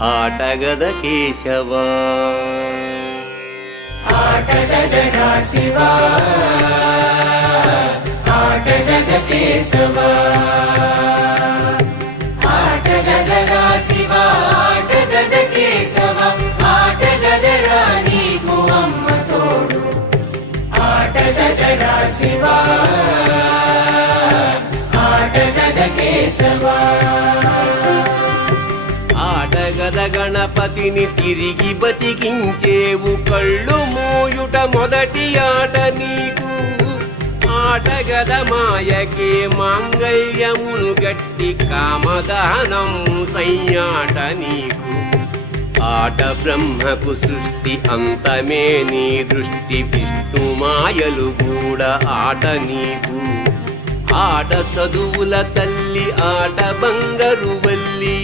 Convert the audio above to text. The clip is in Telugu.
ఆటగద కేశవా ఆటగదరా శివా ఆటగద కేశవా ఆటగదరా శివా ఆటగద కేశవా ఆటగదరా నీకు అమ్మ తోడు ఆటగదరా శివా ఆటగద కేశవా ఆటగద గణపతిని తిరిగి బతికించేవు కళ్ళు మూయుట మొదటి ఆట నీకు ఆటగద మాయకే మాంగళ్యమును గట్టి కామదానం సయ్యాట నీకు ఆట బ్రహ్మకు సృష్టి అంతమే నీ దృష్టి విష్ణు మాయలు కూడా ఆట నీకు ఆట చదువుల తల్లి ఆట బంగారు వల్లి